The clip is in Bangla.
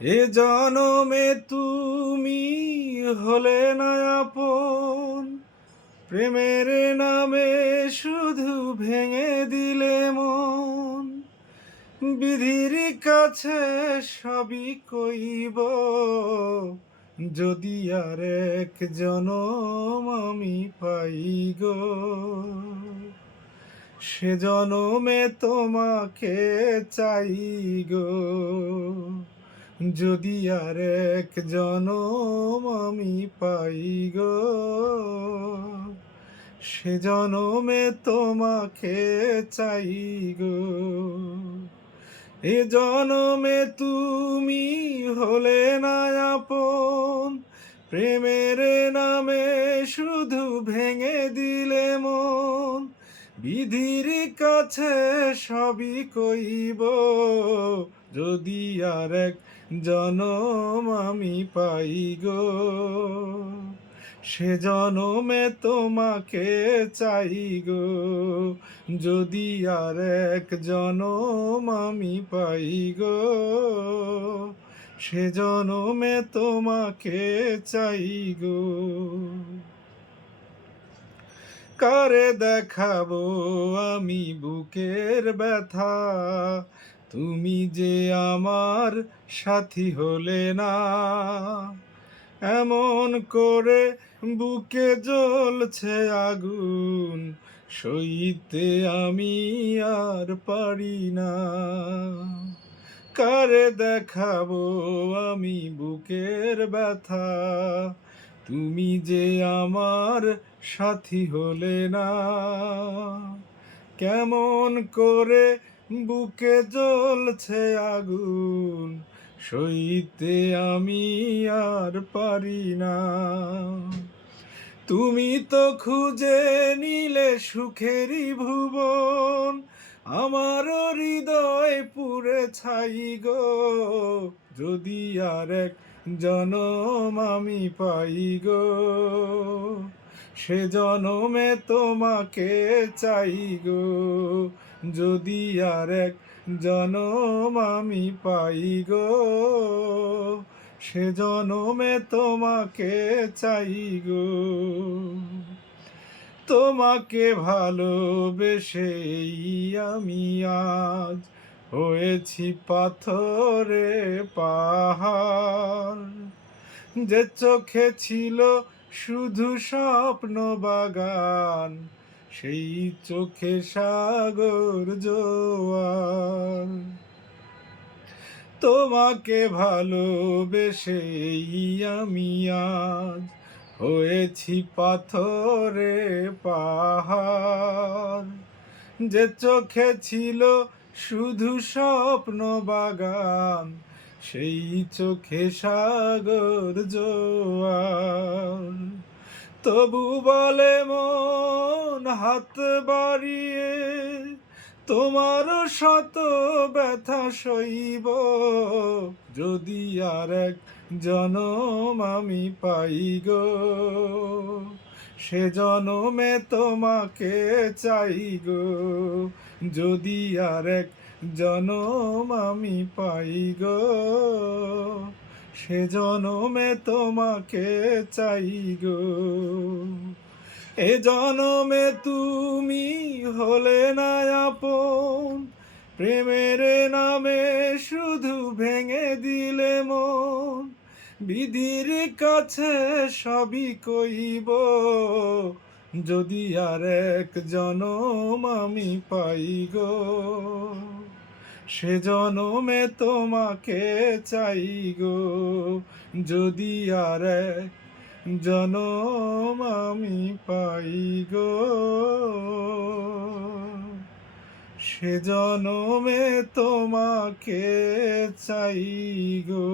এ জনমে তুমি হলে না আপন, প্রেমের নামে শুধু ভেঙে দিলে মন। বিধির কাছে সবই কইব, যদি আর এক জনম আমি পাই গো। সে জনমে তোমাকে চাই গো, যদি আর এক জনম আমি পাই গো। সে জনমে তোমাকে চাই গো। এ জনমে তুমি হলে না আপন, প্রেমের নামে শুধু ভেঙে দিলে মন। বিধির কাছে সবই কইব, যদি আর এক জনম আমি পাই গো। সে জনমে তোমাকে চাই গো, যদি আর এক জনম আমি পাই গো। সে জনমে তোমাকে চাই গো। কারে দেখাবো আমি বুকের ব্যথা, তুমি যে আমার সাথী হলে না। এমন করে বুকে জ্বলছে আগুন, সইতে আমি আর পারি না। কারে দেখাবো আমি বুকের ব্যথা, তুমি যে আমার সাথী হলে না। কেমন করে বুকে জ্বলছে আগুন, সইতে আমি আর পারি না। তুমি তো খুঁজে নিলে সুখেরই ভুবন, আমার হৃদয় পুড়ে ছাই গো। যদি আর এক জনম আমি পাই গো, সে জনমে তোমাকে চাই গো। যদি আর এক জনম আমি পাই গো, সে জনমে তোমাকে চাই গো। তোমাকে ভালোবেসেই আমি আজ হয়েছি পাথরে পাহাড়। যে চোখে ছিল শুধু স্বপ্ন বাগান, সেই চোখে সাগর জোয়ার। তোমাকে ভালোবেসেই আমি আজ হয়েছি পাথরে পাহাড়। যে চোখে ছিল শুধু স্বপ্ন বাগান, সেই চোখে সাগর জোয়ার। তবু বলে মন হাত বাড়িয়ে, তোমারও শত ব্যথা সইব, যদি আর এক জনম আমি পাই গো। সে জনমে তোমাকে চাই গো, যদি আর এক জনম আমি পাই গো। সে জনমে তোমাকে চাই গো। এ জনমে তুমি হলে না আপন, প্রেমের নামে শুধু ভেঙে দিলে মন। বিধির কাছে সবই কইব, যদি আর এক জনম আমি পাই গো। সে জনমে তোমাকে চাই গো, যদি আর এক জনম আমি পাই গো। সে জনমে তোমাকে চাই গো।